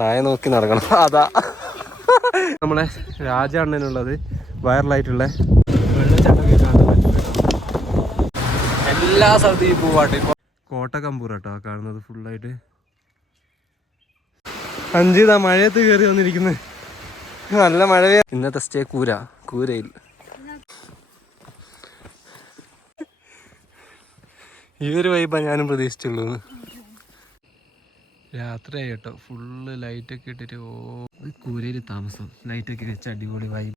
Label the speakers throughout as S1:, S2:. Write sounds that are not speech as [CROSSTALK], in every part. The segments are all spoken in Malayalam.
S1: താഴെ നോക്കി നടക്കണം. അതാ. നമ്മളെ രാജാണ്ണനുള്ളത് വൈറലായിട്ടുള്ള എല്ലാ സ്ഥലത്തും ഈ പൂവാട്ട് കോട്ടക്കമ്പൂർ കേട്ടോ കാണുന്നത് ഫുള്ളായിട്ട്. അഞ്ചിതാ മഴയത്ത് കയറി വന്നിരിക്കുന്നത് നല്ല മഴ ഇന്നത്തെ സ്റ്റേ കൂര കൂരയിൽ. ഈ ഒരു വൈബാ ഞാനും പ്രതീക്ഷിച്ചുള്ളൂ. രാത്രിയായി കേട്ടോ ഫുള്ള് ലൈറ്റൊക്കെ ഇട്ടിട്ട് ഓ കൂരയിൽ താമസം. ലൈറ്റൊക്കെ വെച്ച് അടിപൊളി വൈബ്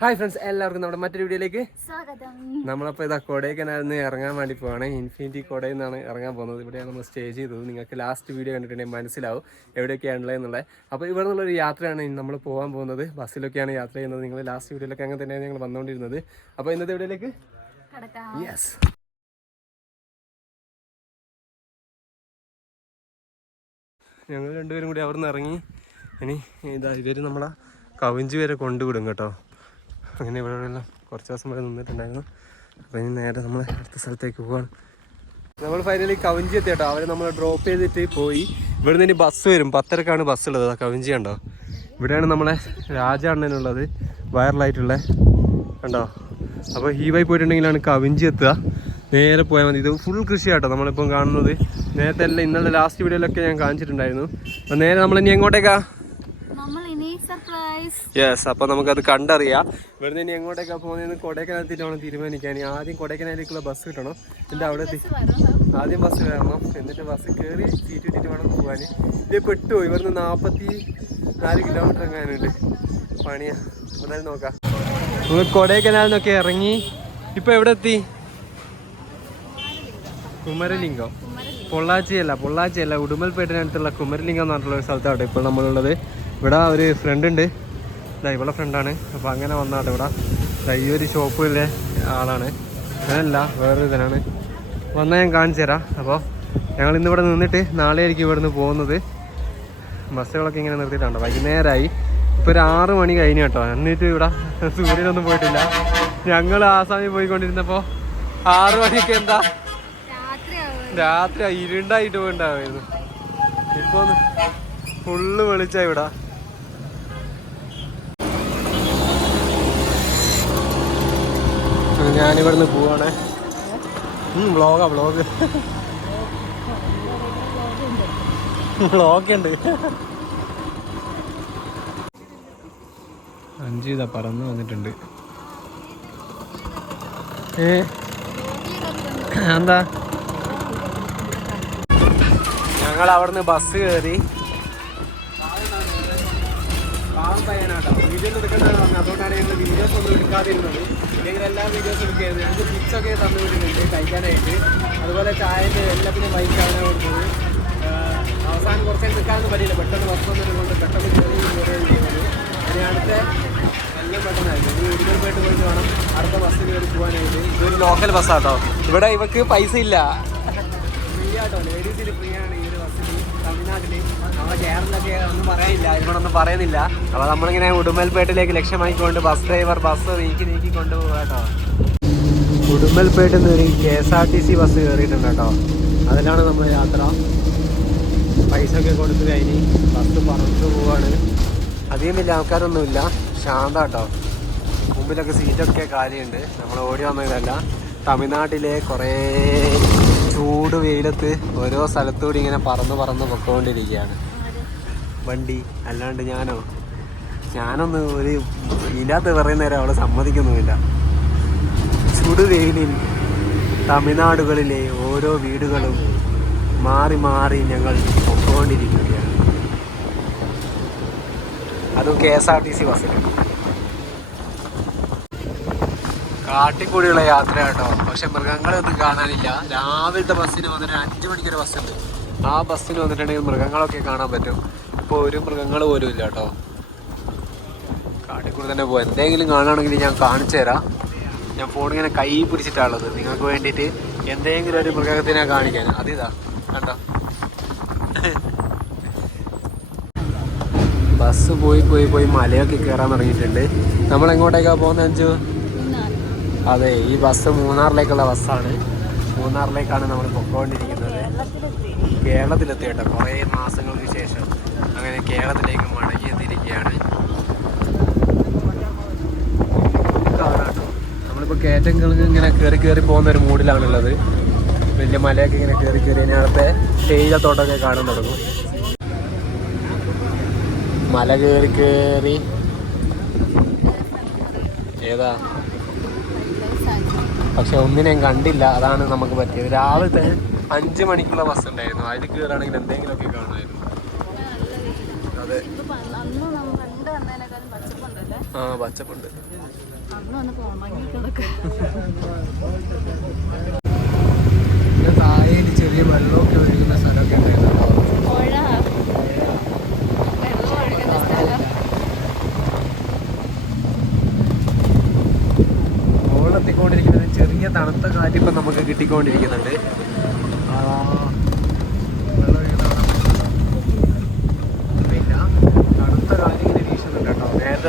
S1: ഹായ് ഫ്രണ്ട്സ് എല്ലാവർക്കും നമ്മുടെ മറ്റൊരു വീഡിയോയിലേക്ക്
S2: സ്വാഗതം.
S1: നമ്മളപ്പോൾ ഇതാ കൊടൈക്കനാലിൽ നിന്ന് ഇറങ്ങാൻ വേണ്ടി പോവാണ്. ഇൻഫിനിറ്റി കൊടയിൽ നിന്നാണ് ഇറങ്ങാൻ പോകുന്നത്. ഇവിടെയാണ് നമ്മൾ സ്റ്റേ ചെയ്തത്. നിങ്ങൾക്ക് ലാസ്റ്റ് വീഡിയോ കണ്ടിട്ടുണ്ടെങ്കിൽ മനസ്സിലാവും എവിടെയൊക്കെയാണുള്ളത് എന്നുള്ളത്. അപ്പോൾ ഇവിടെ നിന്നുള്ളൊരു യാത്രയാണ് നമ്മൾ പോകാൻ പോകുന്നത്. ബസ്സിലൊക്കെയാണ് യാത്ര ചെയ്യുന്നത്. നിങ്ങൾ ലാസ്റ്റ് വീഡിയോയിലൊക്കെ അങ്ങനെ തന്നെയാണ് ഞങ്ങൾ വന്നുകൊണ്ടിരുന്നത്. അപ്പോൾ ഇന്നത്തെ വീഡിയോയിലേക്ക് യെസ് ഞങ്ങൾ രണ്ടുപേരും കൂടി അവിടെ നിന്ന് ഇറങ്ങി. ഇനി ഇതാ ഇവർ നമ്മളെ കവിഞ്ചി വരെ കൊണ്ടുവിടും കേട്ടോ. അങ്ങനെ ഇവിടെ എല്ലാം കുറച്ച് ദിവസം വരെ നിന്നിട്ടുണ്ടായിരുന്നു. അപ്പോൾ ഇനി നേരെ നമ്മൾ അടുത്ത സ്ഥലത്തേക്ക് പോവാണ്. നമ്മൾ ഫൈനലി കവിഞ്ചി എത്തി കേട്ടോ അവർ നമ്മൾ ഡ്രോപ്പ് ചെയ്തിട്ട് പോയി. ഇവിടെ നിന്ന് ഇനി ബസ് വരും. പത്തരക്കാണ് ബസ് ഉള്ളത്. കവിഞ്ചി കണ്ടോ? ഇവിടെയാണ് നമ്മളെ രാജാണ്ണനുള്ളത്. വൈറലായിട്ടുള്ള കണ്ടോ? അപ്പോൾ ഈ വൈ പോയിട്ടുണ്ടെങ്കിലാണ് കവിഞ്ചി എത്തുക. നേരെ പോയാൽ മതി. ഇത് ഫുൾ കൃഷിയാട്ടോ നമ്മളിപ്പം കാണുന്നത്. നേരത്തെ അല്ല ഇന്നലെ ലാസ്റ്റ് വീഡിയോയിലൊക്കെ ഞാൻ കാണിച്ചിട്ടുണ്ടായിരുന്നു. അപ്പം നേരെ നമ്മൾ ഇനി എങ്ങോട്ടേക്കാ? യെസ് അപ്പോൾ നമുക്കത് കണ്ടറിയാം. ഇവിടുന്ന് ഇനി എങ്ങോട്ടേക്കാ പോകുന്നതെന്ന് കൊടൈക്കനാലത്തിട്ടാണ് തീരുമാനിക്കാൻ ആദ്യം കൊടൈക്കനാലിലേക്കുള്ള ബസ് കിട്ടണം. എന്നിട്ട് അവിടെ എത്തി ആദ്യം ബസ് കയറണം എന്നിട്ട് ബസ് കയറി സീറ്റ് ഇട്ടിട്ട് വേണം പോകാൻ. ഇത് പെട്ടു. ഇവിടുന്ന് നാൽപ്പത്തി നാല് കിലോമീറ്റർ എങ്ങാനുണ്ട്. പണിയാ. എന്തായാലും നോക്കാം. നമ്മൾ കൊടൈക്കനാലിൽ നിന്നൊക്കെ ഇറങ്ങി. ഇപ്പൊ എവിടെ എത്തി കുമരലിംഗം. പൊള്ളാച്ചി അല്ല പൊള്ളാച്ചി അല്ല ഉടുമ്പൽപേട്ടിനടുത്തുള്ള കുമരലിംഗം എന്ന് പറഞ്ഞിട്ടുള്ള ഒരു സ്ഥലത്താണ് ഇപ്പോൾ നമ്മളുള്ളത്. ഇവിടെ ഒരു ഫ്രണ്ട് ഉണ്ട്. ഇതാ ഇവളെ ഫ്രണ്ടാണ് അപ്പോൾ അങ്ങനെ വന്നാണ് ഇവിടെ. ഈ ഒരു ഷോപ്പിലെ ആളാണ്. അങ്ങനല്ല വേറൊരു ഇതിനാണ്. വന്നാൽ ഞാൻ കാണിച്ചു തരാം. അപ്പോൾ ഞങ്ങൾ ഇന്ന് ഇവിടെ നിന്നിട്ട് നാളെ ആയിരിക്കും ഇവിടുന്ന് പോകുന്നത്. ബസ്സുകളൊക്കെ ഇങ്ങനെ നിർത്തിയിട്ടുണ്ട്. വൈകുന്നേരമായി. ഇപ്പോൾ ഒരു ആറ് മണി കഴിഞ്ഞു കേട്ടോ. എന്നിട്ട് ഇവിടെ സൂര്യനൊന്നും പോയിട്ടില്ല. ഞങ്ങൾ ആസാമി പോയിക്കൊണ്ടിരുന്നപ്പോൾ ആറ് മണിക്ക് എന്താ രാത്രി ഇരുണ്ടായിട്ട് പോയിണ്ടാവായിരുന്നു ഇപ്പൊ ഫുള്ള് വെളിച്ച ഇവിടെ. ഞാനിവിടുന്ന് പോവാണേ. വ്ളോഗാ വ്ളോഗ് വ്ളോഗ് ഉണ്ട്. അഞ്ചു ഇതാ പറന്ന് വന്നിട്ടുണ്ട്. ഏ? എന്താ? ഞങ്ങൾ അവിടുന്ന് ബസ് കയറി അതുകൊണ്ടാണ് ഞങ്ങൾ വീഡിയോസ് ഒന്നും എടുക്കാതിരുന്നത് ഇല്ലെങ്കിൽ എല്ലാ വീഡിയോസ് എടുക്കുകയായിരുന്നു ഞങ്ങൾക്ക് പിക്സൊക്കെ തന്നുവിടുന്നുണ്ട് കഴിക്കാനായിട്ട് അതുപോലെ ചായന്റെ എല്ലാത്തിനും ബൈക്കാണ് കൊടുത്തത് അവസാനം കുറച്ച് നിൽക്കാനൊന്നും പറ്റിയില്ല. പെട്ടെന്ന് ബസ് കൊണ്ട് പെട്ടെന്ന് കയറി കയറുകയും ചെയ്യുന്നത് ഇനി അടുത്ത എല്ലാം പെട്ടെന്നായിരുന്നു. ഇനി ഒരിക്കൽ പോയിട്ട് പോയിട്ട് വേണം അടുത്ത ബസ്സിൽ കയറി പോകാനായിട്ട്. ഇതൊരു ലോക്കൽ ബസ്സാട്ടോ ഇവിടെ ഇവക്ക് പൈസ ഇല്ല. ഫ്രീ ആട്ടോ. ലേഡീസിന് ഫ്രീ ആണ് ഈ ഒരു ബസ്സിൽ തമിഴ്നാട്ടിൽ കേരളത്തിലൊക്കെ ഒന്നും പറയുന്നില്ല. അപ്പോൾ നമ്മളിങ്ങനെ ഉടുമ്പൽപേട്ടിലേക്ക് ലക്ഷ്യമാക്കിക്കൊണ്ട് ബസ് ഡ്രൈവർ ബസ് നീക്കി നീക്കി കൊണ്ടുപോകുക കേട്ടോ. ഉടുമ്പൽപേട്ടിൽ നിന്ന് ഒരു K S R T C bus കയറിയിട്ടുണ്ട് കേട്ടോ. അതിലാണ് നമ്മൾ യാത്ര. പൈസ ഒക്കെ കൊടുത്ത് കഴിഞ്ഞ് ബസ് പറന്നു പോവാണ്. അധികം വലിയ ആൾക്കാരൊന്നുമില്ല. ശാന്ത കേട്ടോ. മുമ്പിലൊക്കെ സീറ്റൊക്കെ കാലിയുണ്ട്. നമ്മൾ ഓടി വന്നതല്ല. തമിഴ്നാട്ടിലെ കുറേ ചൂട് വെയിലത്ത് ഓരോ സ്ഥലത്തൂടി ഇങ്ങനെ പറന്ന് പറന്ന് പൊക്കോണ്ടിരിക്കുകയാണ്. വണ്ടി അല്ലാണ്ട് ഞാനോ? ഞാനൊന്ന് ഒരു ഇല്ലാത്ത പറയുന്നേരം അവിടെ സമ്മതിക്കുന്നുമില്ല. ചുടുവെയിലിൽ തമിഴ്നാടുകളിലെ ഓരോ വീടുകളും മാറി മാറി ഞങ്ങൾ പൊക്കോണ്ടിരിക്കുകയാണ്. അതും K S R T C ബസ്സിൽ കാട്ടിക്കൂടിയുള്ള യാത്രയാട്ടോ. പക്ഷെ മൃഗങ്ങളെ ഒന്നും കാണാനില്ല. രാവിലത്തെ ബസ്സിന് വന്നിട്ട് അഞ്ചു മണിക്കൊരു ബസ്സുണ്ട്. ആ ബസ്സിന് വന്നിട്ടുണ്ടെങ്കിൽ മൃഗങ്ങളൊക്കെ കാണാൻ പറ്റും. ഇപ്പോൾ ഒരു മൃഗങ്ങൾ പോലും ഇല്ല കേട്ടോ. കാട്ടിക്കൂടെ തന്നെ പോകും എന്തെങ്കിലും കാണുകയാണെങ്കിൽ ഞാൻ കാണിച്ചു തരാം. ഞാൻ ഫോണിങ്ങനെ കൈ പിടിച്ചിട്ടാണുള്ളത് നിങ്ങൾക്ക് വേണ്ടിയിട്ട് എന്തെങ്കിലും ഒരു മൃഗത്തിനെ കാണിക്കാൻ. അതിതാ കണ്ടോ? ബസ് പോയി പോയി പോയി മലയൊക്കെ കയറാൻ തുടങ്ങിയിട്ടുണ്ട്. നമ്മൾ എങ്ങോട്ടേക്കാണ് പോകുന്നത് അഞ്ചു? അതെ ഈ ബസ് മൂന്നാറിലേക്കുള്ള ബസ്സാണ്. മൂന്നാറിലേക്കാണ് നമ്മൾ പൊക്കോണ്ടിരിക്കുന്നത്. കേരളത്തിലെത്തി കേട്ടോ കുറേ മാസങ്ങൾക്ക് ശേഷം അങ്ങനെ കേരളത്തിലേക്ക് മടങ്ങി എത്തിയിരിക്കുകയാണ് നമ്മളിപ്പോൾ കിളിഞ്ഞ് ഇങ്ങനെ കയറി കയറി പോകുന്ന ഒരു മൂഡിലാണുള്ളത്. വലിയ മലയൊക്കെ ഇങ്ങനെ കയറി കയറി അടുത്ത തേയിലത്തോട്ടമൊക്കെ കാണാൻ തുടങ്ങും. മല കയറി കയറി ഏതാ? പക്ഷെ ഒന്നിനെയും കണ്ടില്ല. അതാണ് നമുക്ക് പറ്റിയത്. രാവിലത്തെ അഞ്ച് മണിക്കുള്ള ബസ് ഉണ്ടായിരുന്നു. അതിൽ കയറുകയാണെങ്കിൽ എന്തെങ്കിലുമൊക്കെ കാണുമായിരുന്നു. അതെ. ആ പച്ചപ്പുണ്ട്. താഴേൽ ചെറിയ വെള്ളമൊക്കെ ഒഴുകുന്ന സ്ഥലമൊക്കെ ഉണ്ടായിരുന്നു മുകളിലെത്തിക്കൊണ്ടിരിക്കുന്നത് ചെറിയ തണുത്ത കാറ്റ് ഇപ്പം നമുക്ക് കിട്ടിക്കൊണ്ടിരിക്കുന്നുണ്ട് ആ, വെള്ളം ഒഴുകുന്ന കാണാൻ പറ്റുന്നുണ്ടോ? ഇല്ല. തണുത്ത കാറ്റ് ഇങ്ങനെ വീശുന്നുണ്ട്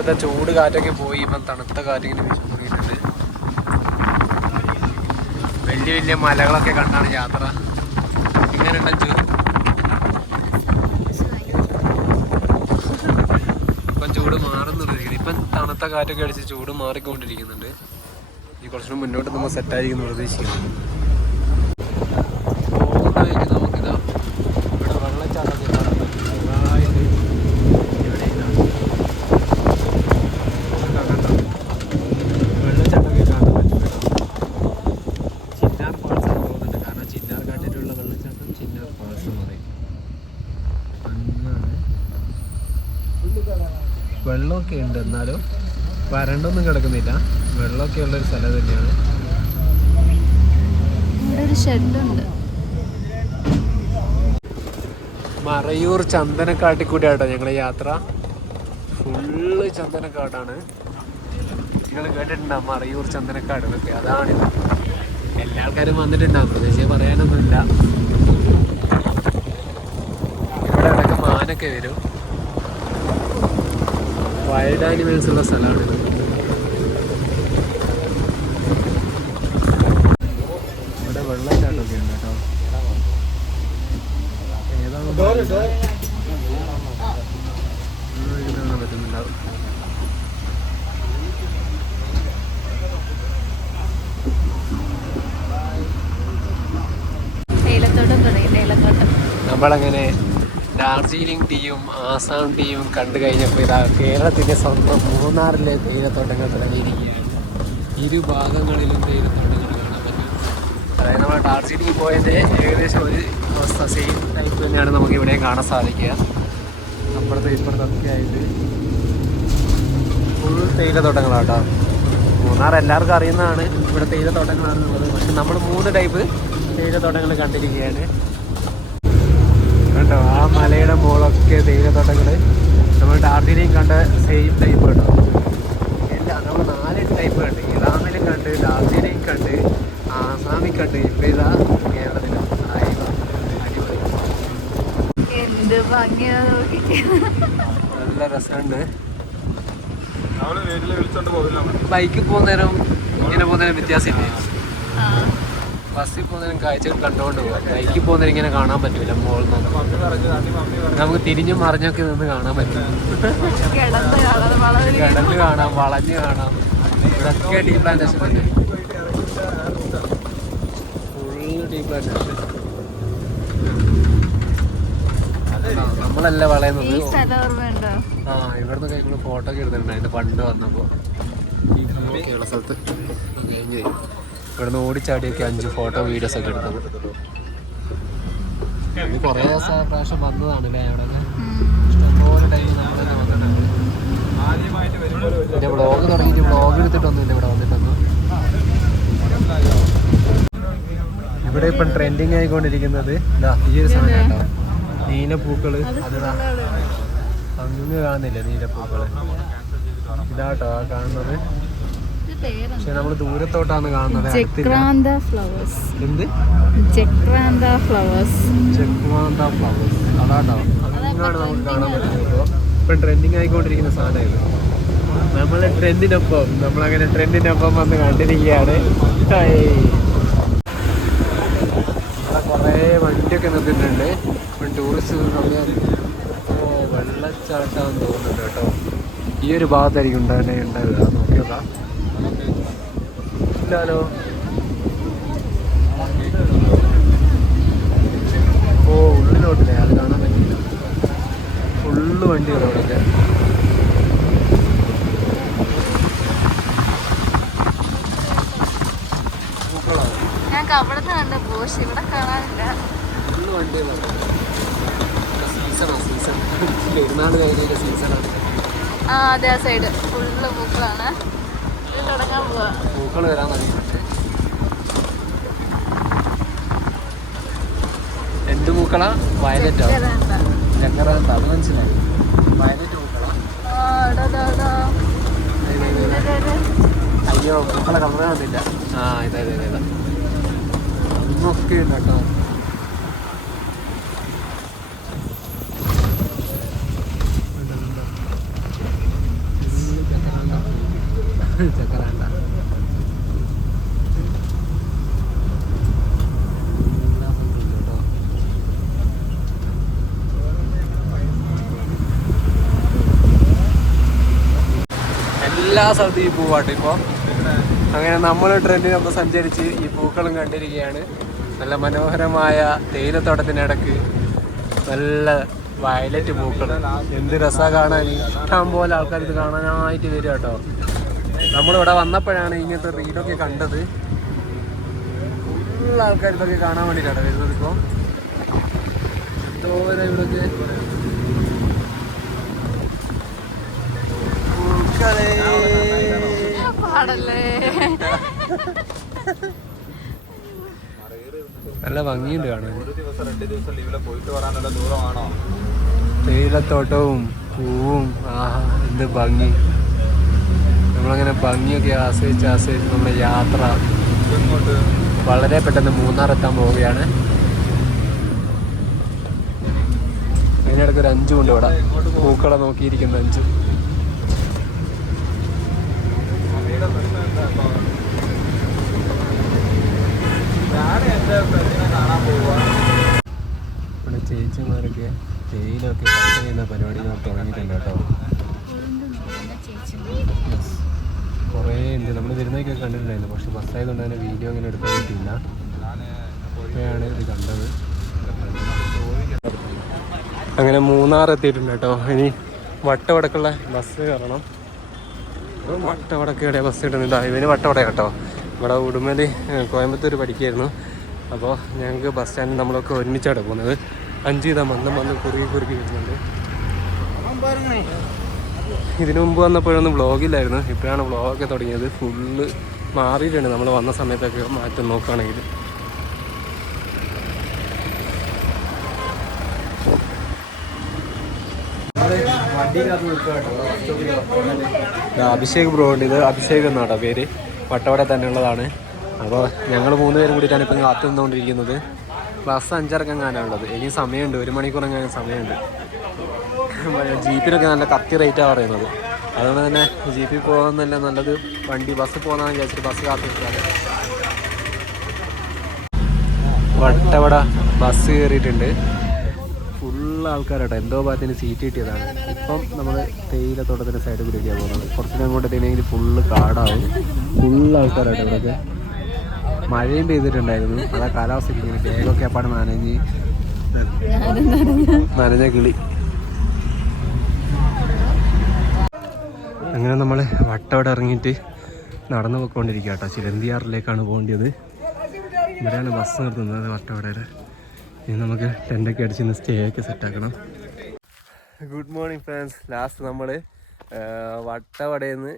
S1: നേരത്തെ ചൂട് കാറ്റൊക്കെ പോയി ഇപ്പം തണുത്ത കാറ്റിങ്ങനെ വീശാൻ തുടങ്ങിയിട്ടുണ്ട് വലിയ വലിയ മലകളൊക്കെ കണ്ടാണ് യാത്ര. ഇങ്ങനെ ഉണ്ടെങ്കിൽ ഇപ്പം ചൂട് മാറുന്നുണ്ടിരിക്കുന്നത് ഇപ്പം തണുത്ത കാറ്റൊക്കെ അടിച്ച് ചൂട് മാറിക്കൊണ്ടിരിക്കുന്നുണ്ട്. ഈ കുറച്ചുകൂടി മുന്നോട്ട് നമ്മൾ സെറ്റായിരിക്കുന്നു പ്രതീക്ഷിക്കുന്നു പോകുന്ന വഴിക്ക് നമുക്കിതാ ഇവിടെ വെള്ളച്ചാട്ടമൊക്കെ കാണാൻ പറ്റും ചെറുതായിട്ട് ഇവിടെ ഇതാ. ഇതൊക്കെ കണ്ടോ? വെള്ളച്ചാട്ടമൊക്കെ കാണാൻ പറ്റും കേട്ടോ ചിന്നാർ ഫാൾസ് ആണ് തോന്നുന്നുണ്ട് കാരണം ചിന്നാർ കാട്ടിലുള്ള വെള്ളച്ചാട്ടം ചിന്നാർ ഫാൾസ് എന്ന് പറയും അങ്ങാണ് വെള്ളമൊക്കെ ഉണ്ട് എന്നാലും വരണ്ടൊന്നും കിടക്കുന്നില്ല വെള്ളമൊക്കെ ഒരു സ്ഥലം തന്നെയാണ്.
S2: ഇവിടെ ഒരു ഷെഡുണ്ട്.
S1: മറയൂർ ചന്ദനക്കാട്ടിൽ കൂടെ ആട്ടോ ഞങ്ങളെ യാത്ര. ഫുള്ള് ചന്ദനക്കാടാണ്. നിങ്ങൾ കേട്ടിട്ടുണ്ടോ മറയൂർ ചന്ദനക്കാട് എന്നൊക്കെ അതാണ് എല്ലാ ആൾക്കാരും വന്നിട്ടുണ്ടാകും പ്രത്യേകിച്ച് പറയാനൊന്നുമില്ല. ഇവിടെ അടക്കം മാനൊക്കെ വരും. വൈൽഡ് ആനിമൽസ് ഉള്ള സ്ഥലമാണിത് ഇവിടെ വെള്ളച്ചാട്ടമൊക്കെ ഉണ്ട് കേട്ടോ ഏതാണ് കാണാൻ പറ്റുന്നുണ്ടാവും
S2: തേയിലത്തോട്ടം തുടങ്ങി തേയിലത്തോട്ടം
S1: നമ്മളങ്ങനെ ഡാർജിലിംഗ് ടീയും ആസാം ടീയും കണ്ടു കഴിഞ്ഞപ്പോൾ ഇതാ കേരളത്തിന്റെ സ്വന്തം മൂന്നാറിലെ തേയിലത്തോട്ടങ്ങൾ തുടങ്ങിയിരിക്കുകയാണ്. ഇരു ഭാഗങ്ങളിലും തേയിലത്തോട്ടങ്ങൾ കാണാൻ പറ്റും. അതായത് നമ്മൾ ഡാർജിലിംഗ് പോയതിന്റെ ഏകദേശം ഒരു അവസ്ഥ സെയിം ടൈപ്പ് തന്നെയാണ് നമുക്ക് ഇവിടെ കാണാൻ സാധിക്കുക. അപ്പുറത്തെ ഇപ്പുറത്തൊക്കെ ആയിട്ട് ഫുൾ തേയിലത്തോട്ടങ്ങളാണ് കേട്ടോ മൂന്നാർ എല്ലാവർക്കും അറിയുന്നതാണ് ഇവിടെ തേയിലത്തോട്ടങ്ങളാണെന്നുള്ളത്. പക്ഷെ നമ്മൾ മൂന്ന് ടൈപ്പ് തേയിലത്തോട്ടങ്ങൾ കണ്ടിരിക്കുകയാണ്. കണ്ടോ? ആ മലയുടെ മുകളൊക്കെ തേയിലത്തോട്ടങ്ങൾ നമ്മൾ ഡാർജിലിംഗ് കണ്ട സെയിം ടൈപ്പ് കേട്ടോ എല്ലാ നമ്മൾ നാല് ടൈപ്പ് കണ്ട്. ഇറാമിലും കണ്ട് ഡാർജിലിംഗ് കണ്ട് ആസാമിൽ കണ്ട്. ഇപ്പം ഇതാ കേരളത്തിലും ആയി. വാ. അടിപൊളി.
S2: എന്ത് ഭംഗിയാ നോക്കി
S1: നല്ല രസമുണ്ട്. ബൈക്ക് പോകുന്നേരം ഇങ്ങനെ പോകുന്നേരം വ്യത്യാസമില്ലേ? ബസ്സിൽ പോകുന്നതിനും കാഴ്ചകൾ കണ്ടുകൊണ്ട് പോകാം ബൈക്കിൽ പോകുന്നതിന് ഇങ്ങനെ കാണാൻ പറ്റൂല മോളിൽ നിന്ന് നമുക്ക് തിരിഞ്ഞും മറിഞ്ഞൊക്കെ നിന്ന് കാണാൻ പറ്റും.
S2: കിടന്ന്
S1: കാണാം വളഞ്ഞ് കാണാം. ഇതൊക്കെ ടീ പ്ലാന്റേഷൻ തന്നെ ഫുള്ള് ടീ പ്ലാന്റേഷൻ നമ്മളല്ല വളയുന്നത്. ആ ഇവിടുന്ന് കൈകൾ ഫോട്ടോ ഒക്കെ എടുത്തിട്ടുണ്ടായിരുന്നു. പണ്ട് വന്നപ്പോ. ഈ സ്ഥലത്ത്. കഴിഞ്ഞ് ഇവിടുന്ന് ഓടിച്ചാടിയൊക്കെ അഞ്ച് ഫോട്ടോ വീഡിയോസ് ഒക്കെ എടുത്തത് ഇത് കുറേ ദിവസം പ്രാവശ്യം വന്നതാണല്ലേ അവിടെ ഇഷ്ടംപോലെ ടൈം നമ്മൾ തന്നെ വന്നിട്ടുണ്ട്. പിന്നെ വ്ളോഗ് തുടങ്ങിയിട്ട് വ്ളോഗ് എടുത്തിട്ടൊന്നുമില്ല ഇവിടെ വന്നിട്ടൊന്നും. ഇവിടെ ഇപ്പം ട്രെൻഡിങ് ആയിക്കൊണ്ടിരിക്കുന്നത് ഇതാ ഈ ഒരു സാധനം കേട്ടോ. നീലപ്പൂക്കൾ. അതാ അങ്ങ് കാണുന്നില്ല നീലപ്പൂക്കൾ? ഇതാട്ടോ ആ കാണുന്നത്. പക്ഷെ നമ്മൾ ദൂരത്തോട്ടാണ് കാണുന്നത്
S2: ജക്രാന്ത ഫ്ലവേഴ്സ്.
S1: എന്ത്?
S2: Jacaranda flowers.
S1: ചെക്കുമാന്ത ഫ്ലവേഴ്സ്. അതാട്ടോ. അങ്ങനെയാണ് നമുക്ക് കാണാൻ പറ്റുന്നത്. ഇപ്പം ട്രെൻഡിങ് ആയിക്കൊണ്ടിരിക്കുന്ന സാധനം ഇത്. നമ്മൾ ട്രെൻഡിനൊപ്പം നമ്മളങ്ങനെ ട്രെൻഡിനൊപ്പം വന്ന് കണ്ടിരിക്കുകയാണ്. കുറേ വണ്ടിയൊക്കെ നിന്നിട്ടുണ്ട് ഇപ്പം ടൂറിസ്റ്റ് സമയം വെള്ളച്ചാട്ടം തോന്നുന്നുണ്ട് കേട്ടോ. ഈ ഒരു ഭാഗത്തായിരിക്കും ഉണ്ടാകുന്നത് ഉണ്ടാവുക. നോക്കി നോക്കാം ഇല്ലാലോ? ഓ ഉള്ളിലോട്ടില്ലേ? അത് കാണാൻ പറ്റില്ല ഫുള്ള് വണ്ടികളോ അവിടെയൊക്കെ.
S2: ഞങ്ങൾക്ക് അവിടെ നിന്ന് കണ്ട പോഷ് ഇവിടെ കാണാനില്ല. ആ അതെ ആ സൈഡ്. ഫുള്ള് പൂക്കളാണ്. തുടങ്ങാൻ പോവാ.
S1: പൂക്കൾ വരാൻ തുടങ്ങിയിട്ടുണ്ട് എന്ത് പൂക്കളാ വയലറ്റോ. ചക്കറാത്ത അത് മനസ്സിലായി വയലറ്റ് പൂക്കളാ. അയ്യോ പൂക്കളെ കളർ കണ്ടില്ല. ആ ഇതാ ഇതാ ഇതാ, ഇതാ. ഒന്നൊക്കെ ഉണ്ട് കേട്ടോ ചക്കറാണ്ട കേട്ടോ എല്ലാ സ്ഥലത്ത് ഈ പൂവാട്ടോ ഇപ്പോൾ അങ്ങനെ നമ്മൾ ട്രെൻഡിനൊപ്പം സഞ്ചരിച്ച് ഈ പൂക്കളും കണ്ടിരിക്കുകയാണ്. നല്ല മനോഹരമായ തേയിലത്തോട്ടത്തിനിടക്ക് നല്ല വയലറ്റ് പൂക്കൾ. എന്ത് രസാ കാണാൻ ഇഷ്ടം പോലെ ആൾക്കാർ ഇത് കാണാനായിട്ട് വരും കേട്ടോ. നമ്മളിവിടെ വന്നപ്പോഴാണ് ഇങ്ങനത്തെ റീലൊക്കെ കണ്ടത്. ഫുൾ ആൾക്കാർ ഇതൊക്കെ കാണാൻ വേണ്ടിയിട്ടാണ് വരുന്നത് ഇപ്പോൾ എന്തോരം പൂക്കളേ
S2: പാടല്ലേ.
S1: നല്ല ഭംഗിയുണ്ട് കാണാൻ.
S3: ഒരു ദിവസം രണ്ട് ദിവസം ലീവിലെ പോയിട്ട് വരാനുള്ള ദൂരമാണോ?
S1: തേയിലത്തോട്ടവും പൂവും ആഹാ എന്ത് ഭംഗി. നമ്മളങ്ങനെ ഭംഗിയൊക്കെ ആസ്വദിച്ച് ആസ്വദിച്ച് നമ്മുടെ യാത്ര വളരെ പെട്ടെന്ന് മൂന്നാർ എത്താൻ പോവുകയാണ്. അതിനിടയ്ക്ക് ഒരു അഞ്ചും ഉണ്ട് ഇവിടെ. പൂക്കളെ നോക്കിയിരിക്കുന്ന അഞ്ചു
S3: മമ്മിയുടെ പ്രശ്നം എന്താ ഇപ്പൊ? ഞാൻ എന്റെ ഫ്രണ്ടിനെ കാണാൻ പോവുക
S1: ഇവിടെ ചേച്ചിമാരൊക്കെ തേയിലൊക്കെ കട്ട് ചെയ്യുന്ന പരിപാടി തുടങ്ങിയിട്ടുണ്ട് കേട്ടോ. കുറേ ഉണ്ട്. നമ്മൾ വരുന്നതൊക്കെ കണ്ടിട്ടുണ്ടായിരുന്നു. പക്ഷെ ബസ്സായതുകൊണ്ട് തന്നെ വീഡിയോ അങ്ങനെ എടുക്കാൻ പറ്റിയില്ല. ഇപ്പോഴാണ് ഇത് കണ്ടത്. അങ്ങനെ മൂന്നാർ എത്തിയിട്ടുണ്ട് കേട്ടോ. ഇനി വട്ടവടക്കുള്ള ബസ് കയറണം. വട്ടവടക്കയുടെ ബസ് കിട്ടുന്നില്ല ഇവന് വട്ടവട കേട്ടോ. ഇവിടെ ഉടുമലി കോയമ്പത്തൂർ പഠിക്കായിരുന്നു. അപ്പോൾ ഞങ്ങൾക്ക് ബസ് സ്റ്റാൻഡിൽ നമ്മളൊക്കെ ഒരുമിച്ചാണ് പോകുന്നത് അഞ്ച് ഇതാ മന്ദം വന്ന് കുറുകി കുറുകി വരുന്നുണ്ട്. ഇതിനു മുമ്പ് വന്നപ്പോഴൊന്നും വ്ളോഗില്ലായിരുന്നു ഇപ്പോഴാണ് വ്ളോഗൊക്കെ തുടങ്ങിയത്. ഫുള്ള് മാറിയിട്ടുണ്ട്. നമ്മൾ വന്ന സമയത്തൊക്കെ മാറ്റം നോക്കുകയാണെങ്കിൽ. അഭിഷേക് ബ്രോ ഉണ്ട്. ഇത് അഭിഷേക് എന്നാട്ടോ പേര്. വട്ടവട തന്നെയുള്ളതാണ് അപ്പോൾ ഞങ്ങൾ മൂന്ന് പേരും കൂടിയിട്ടാണ് ഇപ്പം കാത്തു നിന്നുകൊണ്ടിരിക്കുന്നത്. ബസ് അഞ്ചരക്കെങ്ങാനുള്ളത് ഇനി സമയമുണ്ട്. ഒരു മണിക്കൂർ സമയമുണ്ട്. ജീപ്പിനൊക്കെ നല്ല കത്തി റേറ്റാണ് പറയുന്നത്. അതുകൊണ്ട് തന്നെ ജീപ്പിൽ പോകാമെന്നല്ല നല്ലത് വണ്ടി ബസ് പോകുന്നതാണ് വിചാരിച്ചിട്ട് ബസ് കാത്തു നിൽക്കാതെ വട്ടവട ബസ് കയറിയിട്ടുണ്ട് ഫുൾ ആൾക്കാരോട്ടോ. എന്തോ ഭാഗത്തിന് സീറ്റ് കിട്ടിയതാണ്. ഇപ്പം നമ്മൾ തേയിലത്തോട്ടത്തിന്റെ സൈഡിൽ കൂടിയൊക്കെയാണ് പോകുന്നത്. കുറച്ചുകൂടെ അങ്ങോട്ട് എത്തിയെങ്കിൽ ഫുള്ള് കാടാവും. ഫുള്ള് ആൾക്കാരായിട്ട് ഇവിടെയൊക്കെ മഴയും പെയ്തിട്ടുണ്ടായിരുന്നു. അതാ കാലാവസ്ഥയ്ക്ക് ഇങ്ങനെ വേഗമൊക്കെ അപ്പാട് നനഞ്ഞ്? നനഞ്ഞ കിളി. അങ്ങനെ നമ്മൾ വട്ടവട ഇറങ്ങിയിട്ട് നടന്നു പോയിക്കൊണ്ടിരിക്കുക കേട്ടോ. ചിലന്തിയാറിലേക്കാണ് പോകേണ്ടത് ഇവിടെയാണ് ബസ് നിർത്തുന്നത് വട്ടവടയുടെ ഇനി നമുക്ക് ടെന്റൊക്കെ അടിച്ച് സ്റ്റേ ഒക്കെ സെറ്റാക്കണം ഗുഡ് മോർണിംഗ് ഫ്രണ്ട്സ് ലാസ്റ്റ് നമ്മൾ വട്ടവടയിൽ നിന്ന്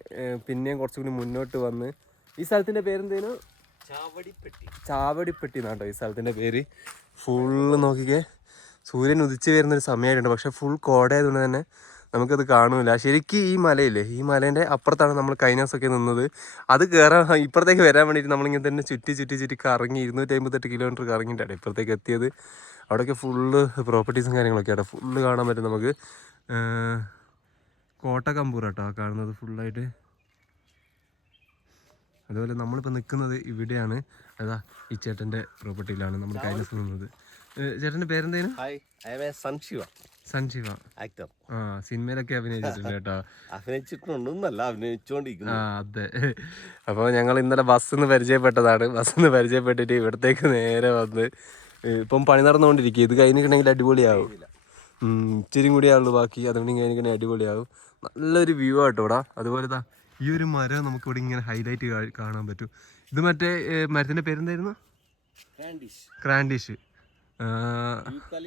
S1: പിന്നെയും കുറച്ചുകൂടി മുന്നോട്ട് വന്ന് ഈ സ്ഥലത്തിന്റെ പേരെന്തേനു? ചാവടിപ്പെട്ടി. ചാവടിപ്പെട്ടി എന്നാട്ടോ ഈ സ്ഥലത്തിന്റെ പേര്. ഫുള്ള് നോക്കിക്കേ സൂര്യൻ ഉദിച്ച് വരുന്നൊരു സമയമായിട്ടുണ്ട് പക്ഷേ ഫുൾ കോടയായതുകൊണ്ട് തന്നെ നമുക്കത് കാണൂല ശരിക്കും ഈ മലയില്ലേ ഈ മലേന്റെ അപ്പുറത്താണ് നമ്മൾ കഴിഞ്ഞ ദിവസമൊക്കെ നിന്നത്. അത് കയറാൻ ഇപ്പുറത്തേക്ക് വരാൻ വേണ്ടിയിട്ട് നമ്മളിങ്ങനെ തന്നെ ചുറ്റി ചുറ്റി ചുറ്റി കറങ്ങി ഇരുന്നൂറ്റി അമ്പത്തെട്ട് കിലോമീറ്റർ കറങ്ങിയിട്ടാണ് ഇപ്പുറത്തേക്ക് എത്തിയത്. അവിടെയൊക്കെ ഫുള്ള് പ്രോപ്പർട്ടീസും കാര്യങ്ങളൊക്കെ ആണ് ഫുള്ള് കാണാൻ പറ്റും നമുക്ക്. കോട്ട കോട്ടക്കമ്പൂർ കേട്ടോ കാണുന്നത് ഫുള്ളായിട്ട് അതുപോലെ നമ്മളിപ്പോൾ നിൽക്കുന്നത് ഇവിടെയാണ്. അതാ ഈ ചേട്ടന്റെ പ്രോപ്പർട്ടിയിലാണ് നമ്മൾ കഴിഞ്ഞ ദിവസം നിന്നത്. ചേട്ടന്റെ പേരെന്തേനും?
S4: സൺശിവ
S5: ആക്ടർ
S1: ആ സിനിമയിലൊക്കെ അഭിനയിച്ചിട്ടുണ്ട് കേട്ടോ.
S5: അഭിനയിച്ചിട്ടുണ്ടെന്നല്ല അഭിനയിച്ചുകൊണ്ടിരിക്കുന്നു
S1: ആ അതെ. അപ്പോൾ ഞങ്ങൾ ഇന്നലെ ബസ്സിൽ നിന്ന് പരിചയപ്പെട്ടതാണ്. ബസ്സിൽ നിന്ന് പരിചയപ്പെട്ടിട്ട് ഇവിടത്തേക്ക് നേരെ വന്ന് ഇപ്പം പണി നടന്നുകൊണ്ടിരിക്കുക. ഇത് കഴിഞ്ഞിട്ടുണ്ടെങ്കിൽ അടിപൊളിയാവും. ഇച്ചിരി കൂടിയാളു ഉള്ളൂ ബാക്കി. അതുകൊണ്ട് കഴിഞ്ഞിട്ടുണ്ടെങ്കിൽ അടിപൊളിയാവും. നല്ലൊരു വ്യൂ ആട്ടോ ഇവിടെ അതുപോലെ താ ഈ ഒരു മരം നമുക്ക് ഇവിടെ ഇങ്ങനെ ഹൈലൈറ്റ് കാണാൻ പറ്റും. ഇത് മറ്റേ മരത്തിന്റെ പേരെന്തായിരുന്നു? ക്രാൻഡിഷ്